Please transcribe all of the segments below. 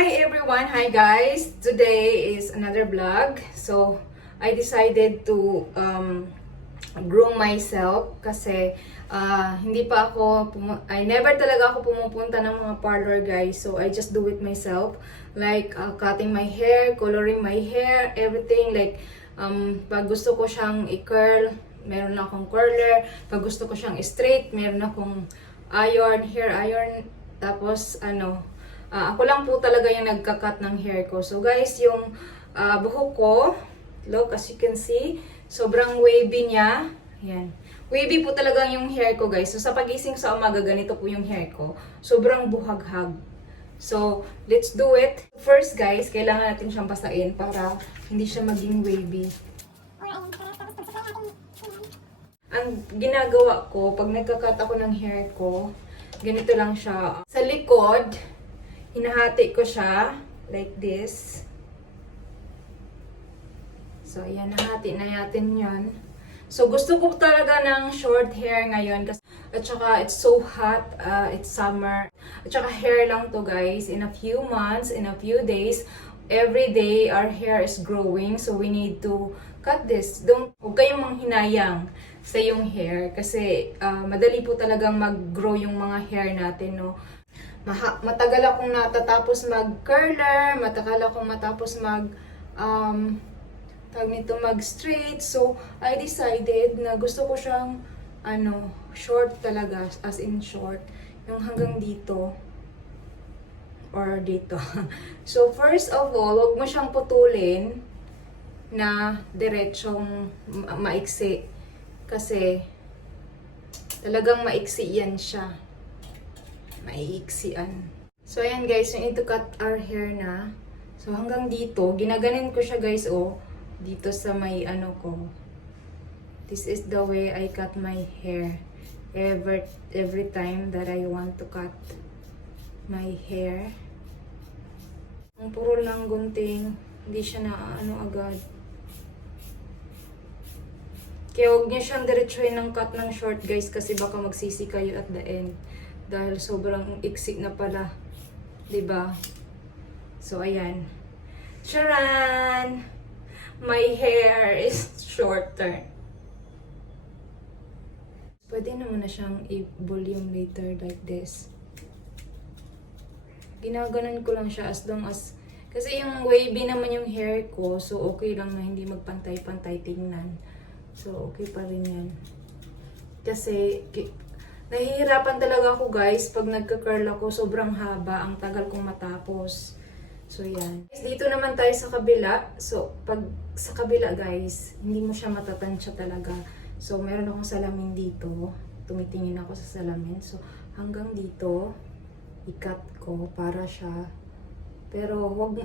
Hi everyone! Hi guys! Today is another vlog. So, I decided to groom myself kasi hindi pa ako, I never talaga ako pumupunta ng mga parlor guys. So, I just do it myself. Like, cutting my hair, coloring my hair, everything. Like, pag gusto ko siyang i-curl, meron akong curler. Pag gusto ko siyang i-straight, meron akong iron, hair iron. Tapos, ako lang po talaga yung nagka-cut ng hair ko. So guys, yung buhok ko, look, as you can see, sobrang wavy niya. Ayan. Wavy po talaga yung hair ko guys. So sa pagising sa umaga, ganito po yung hair ko. Sobrang buhaghag. So, let's do it. First guys, kailangan natin siyang pasain para hindi siya maging wavy. Ang ginagawa ko, pag nagka-cut ako ng hair ko, ganito lang siya. Sa likod, hinahati ko siya like this. So, ayan, nahati na natin yun. So, gusto ko talaga ng short hair ngayon. Kasi, at saka, it's so hot. It's summer. At saka, hair lang to guys. In a few months, in a few days, every day, our hair is growing. So, we need to cut this. Huwag kayong manghinayang sa yung hair. Kasi, madali po talagang mag-grow yung mga hair natin, no? Matagal akong natatapos mag-curler, matagal akong matapos mag-straight. So, I decided na gusto ko siyang, short talaga, as in short. Yung hanggang dito. Or dito. So, first of all, huwag mo siyang putulin na diretsong maiksi. Kasi, talagang maiksi yan siya. Maiiksian. So, ayan guys, we need to cut our hair na. So, hanggang dito, ginaganin ko siya guys, dito sa may ko. This is the way I cut my hair. Every time that I want to cut my hair. Ang puro lang gunting, hindi siya na agad. Kaya huwag niyo siyang diretsuhin ng cut ng short guys, kasi baka magsisi kayo at the end. Dahil sobrang iksik na pala. 'Di ba? So, ayan. Charan! My hair is shorter. Pwede naman na siyang i-volume later like this. Ginaganon ko lang siya as long as... Kasi yung wavy naman yung hair ko, so okay lang na hindi magpantay-pantay tingnan. So, okay pa rin yan. Kasi... Nahihirapan talaga ako guys, pag nagka-curl ako, sobrang haba, ang tagal kong matapos. So yan. Dito naman tayo sa kabila. So, pag sa kabila guys, hindi mo siya matatansya talaga. So, meron akong salamin dito. Tumitingin ako sa salamin. So, hanggang dito, i-cut ko para siya. Pero wag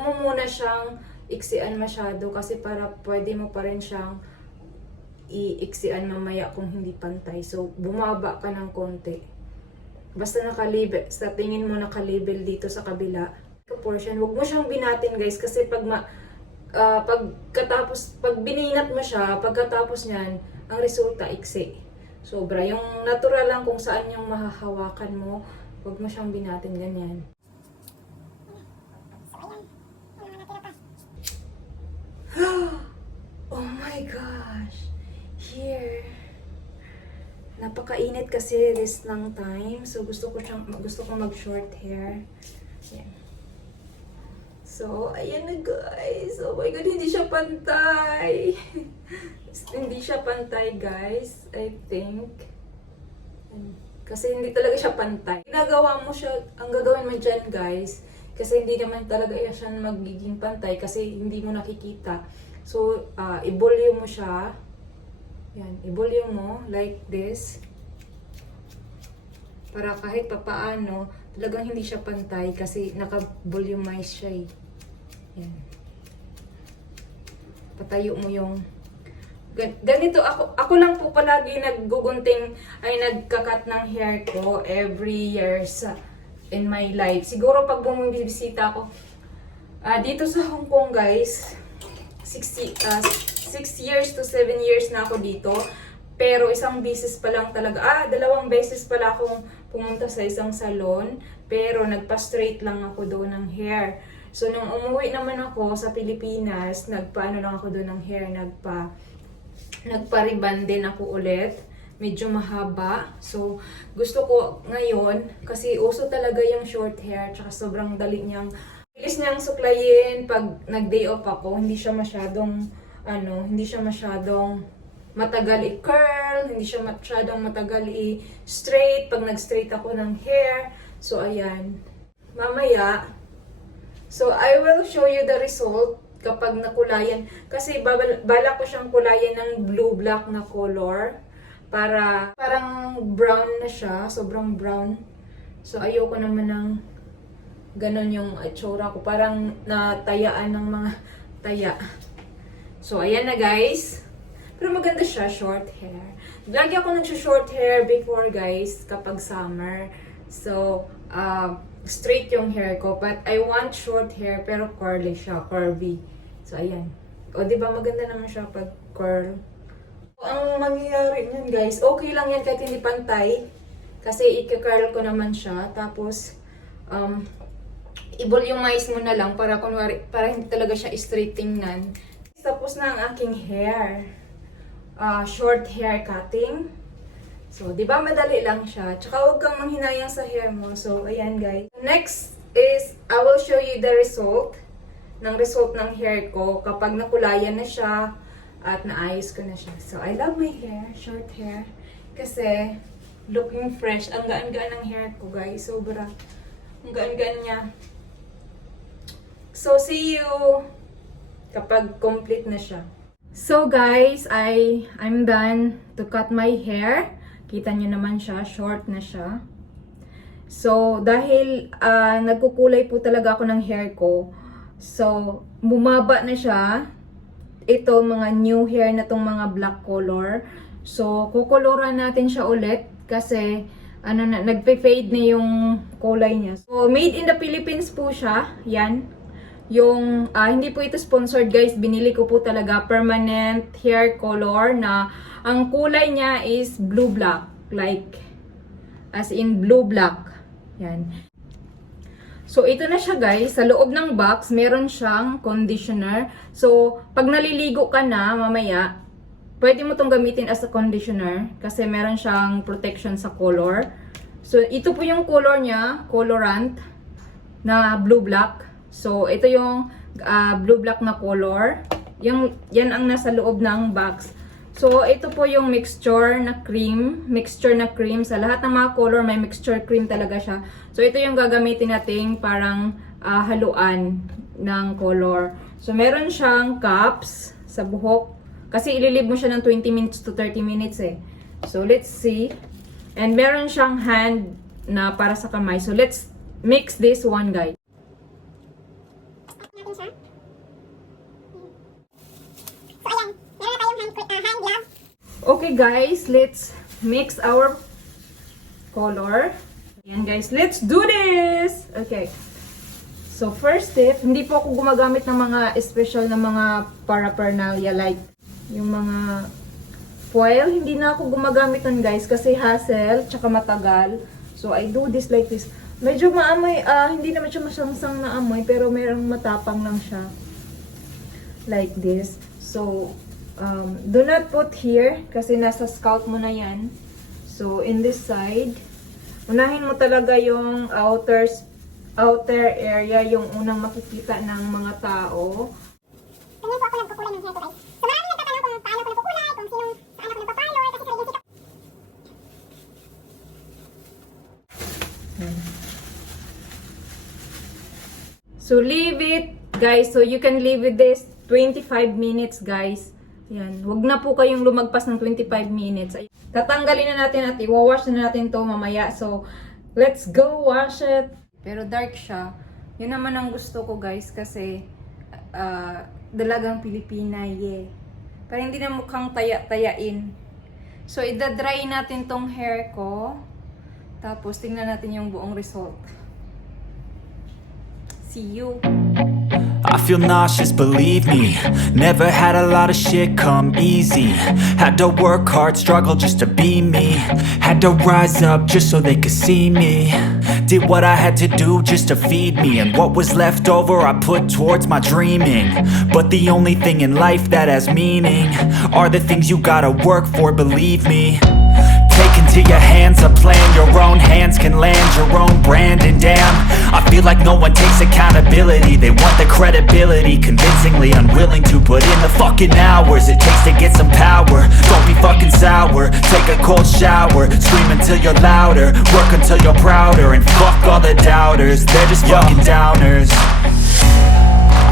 mo muna siyang iksian masyado kasi para pwede mo pa rin siyang iiksian mamaya kung hindi pantay. So, bumaba ka ng konti. Basta nakalabel, sa tingin mo nakalabel dito sa kabila. Portion, huwag mo siyang binatin guys kasi pag bininat mo siya, pagkatapos niyan, ang resulta iksi. Sobra. Yung natural lang kung saan yung mahahawakan mo, huwag mo siyang binatin ganyan. Oh my gosh! Here. Napakainit kasi this ng time. So, gusto ko mag-short hair. Ayan. So, ayan na guys. Oh my God, hindi siya pantay. Hindi siya pantay guys, I think. Kasi hindi talaga siya pantay. Ginagawa mo siya, ang gagawin mo dyan guys, kasi hindi naman talaga siya magiging pantay kasi hindi mo nakikita. So, i-volume mo siya. Yan, i-volume mo like this. Para kahit papaano, talagang hindi siya pantay kasi naka-volumize siya eh. Yan. Patayo mo yung... Ganito, ako lang po palagi naggugunting, ay nagkakat ng hair ko every year in my life. Siguro pag bumibisita ako, dito sa Hong Kong guys, 6 years to 7 years na ako dito. Pero isang beses pa lang talaga, 2 beses pala akong pumunta sa isang salon Pero nagpa-straight lang ako doon ng hair. So nung umuwi naman ako sa Pilipinas, nagpaano lang ako doon ng hair, nagpa-ribbon din ako ulit. Medyo mahaba. So gusto ko ngayon, kasi uso talaga yung short hair, tsaka sobrang dali niyang, bilis niyang suklayin pag nag-day off ako. Hindi siya masyadong matagal i-curl, hindi siya masyadong matagal i-straight pag nag-straight ako ng hair. So ayan. Mamaya, so I will show you the result kapag nakulayan. Kasi bala ko siyang kulayan ng blue-black na color. Para parang brown na siya, sobrang brown. So ayoko naman ng ganon yung itsura ko. Parang natayaan ng mga taya. So ayan na guys. Pero maganda siya, short hair. Lagi ako nag-short hair before guys, kapag summer. So, straight yung hair ko. But I want short hair, pero curly siya, curvy. So, ayan. O, diba maganda naman siya pag curl. Ang mangyayari nun guys, okay lang yan kahit hindi pantay. Kasi i-curl ko naman siya. Tapos, i-volumize mo na lang para kunwari, para hindi talaga siya straight tingnan. Tapos na ang aking hair. Short hair cutting. So, di ba madali lang siya? Tsaka huwag kang manghinayang sa hair mo. So, ayan guys. Next is, I will show you the result ng hair ko kapag nakulayan na siya at naayos ko na siya. So, I love my hair, short hair. Kasi, looking fresh. Ang gaan-gaan ng hair ko guys. Sobra. Ang gaan-gaan niya. So, see you kapag complete na siya. So guys, I'm done to cut my hair. Kita nyo naman siya, short na siya. So, dahil nagkukulay po talaga ako ng hair ko, so, bumaba na siya. Ito, mga new hair na tong mga black color. So, kukoloran natin siya ulit kasi nagpe-fade na yung kulay niya. So, made in the Philippines po siya. Yan. Yung, hindi po ito sponsored guys, binili ko po talaga permanent hair color na ang kulay niya is blue-black. Like, as in blue-black. Yan. So, ito na siya guys. Sa loob ng box, meron siyang conditioner. So, pag naliligo ka na, mamaya, pwede mo itong gamitin as a conditioner. Kasi meron siyang protection sa color. So, ito po yung color niya, colorant, na blue-black. So, ito yung blue-black na color. Yan ang nasa loob ng box. So, ito po yung mixture na cream. Mixture na cream. Sa lahat ng mga color, may mixture cream talaga siya. So, ito yung gagamitin nating parang haluan ng color. So, meron siyang cups sa buhok. Kasi ililib mo siya ng 20 minutes to 30 minutes eh. So, let's see. And meron siyang hand na para sa kamay. So, let's mix this one, guys. Okay guys, let's mix our color. Ayan guys, let's do this! Okay. So first step, hindi po ako gumagamit ng mga special na mga paraphernalia like yung mga foil. Hindi na ako gumagamit nun guys kasi hassle, tsaka matagal. So I do this like this. Medyo maamoy, hindi naman siya masangsang na amoy pero merong matapang lang siya. Like this. So, do not put here kasi nasa scalp mo na yan. So, in this side, unahin mo talaga yung outer area, yung unang makikita ng mga tao. Ganyan po ako nagkukulay ng hair ko guys. So marami nagtatanong kung paano ko nagkukulay, kung saan ako nagpapalor, kasi sa regency. So, leave it, guys. So, you can leave it this 25 minutes, guys. Yan. Huwag na po kayong lumagpas ng 25 minutes. Tatanggalin na natin at i-wash na natin to mamaya. So, let's go wash it. Pero dark siya. Yun naman ang gusto ko, guys. Kasi, dalagang Pilipina, yeah. Pero hindi na mukhang taya-tayain. So, idadry natin tong hair ko. Tapos, tingnan natin yung buong result. See you. I feel nauseous, believe me. Never had a lot of shit come easy. Had to work hard, struggle just to be me. Had to rise up just so they could see me. Did what I had to do just to feed me, and what was left over I put towards my dreaming. But the only thing in life that has meaning are the things you gotta work for, believe me. Take into your hands a plan, your own hands can land your own brand. And damn, I feel like no one takes accountability. They want the credibility, convincingly unwilling to put in the fucking hours it takes to get some power. Don't be fucking sour, take a cold shower, scream until you're louder, work until you're prouder. And fuck all the doubters, they're just fucking downers.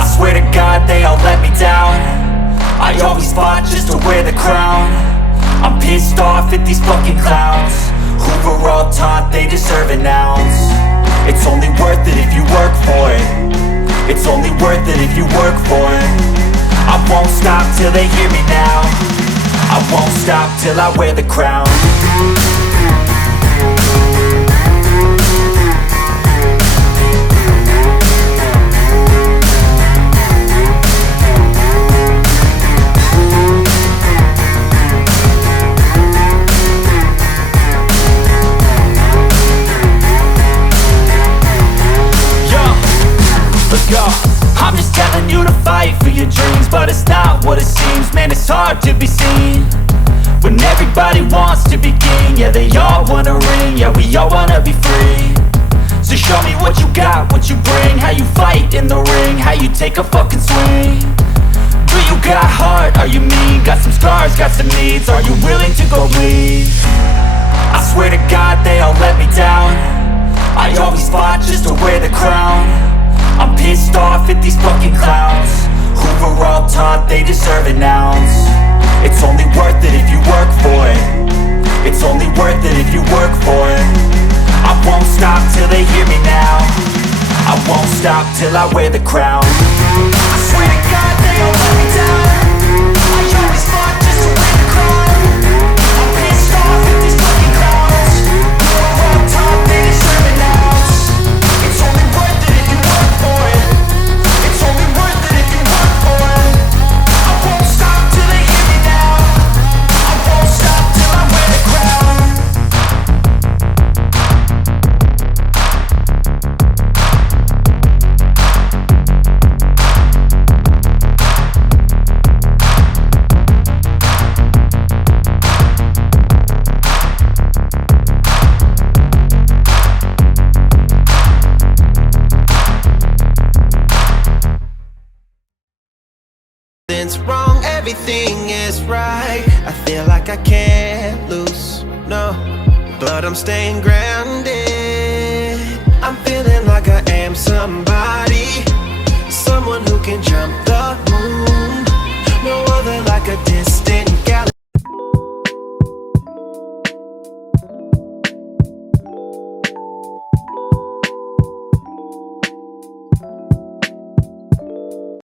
I swear to God they all let me down. I always fought just to wear the crown. I'm pissed off at these fucking clowns who were all taught they deserve an ounce. It's only worth it if you work for it. It's only worth it if you work for it. I won't stop till they hear me now. I won't stop till I wear the crown. I'm just telling you to fight for your dreams, but it's not what it seems. Man, it's hard to be seen when everybody wants to be king. Yeah, they all wanna ring, yeah, we all wanna be free. So show me what you got, what you bring, how you fight in the ring, how you take a fucking swing. Do you got heart, are you mean? Got some scars, got some needs, are you willing to go bleed? I swear to God they all let me down. I always fought just to wear the crown. I'm pissed off at these fucking clowns who were all taught they deserve an ounce. It's only worth it if you work for it. It's only worth it if you work for it. I won't stop till they hear me now. I won't stop till I wear the crown. I swear to God they all let me down. I always fought just to wear the crown. I'm pissed off at these fucking clowns who were all taught they deserve an ounce. It's only worth it if you work for it. It's only worth it if you work for it. I won't stop till they hear me now. I won't stop till I wear the crown. Nothing's wrong, everything is right. I feel like I can't lose, no, but I'm staying grounded. I'm feeling like I am somebody, someone who can jump the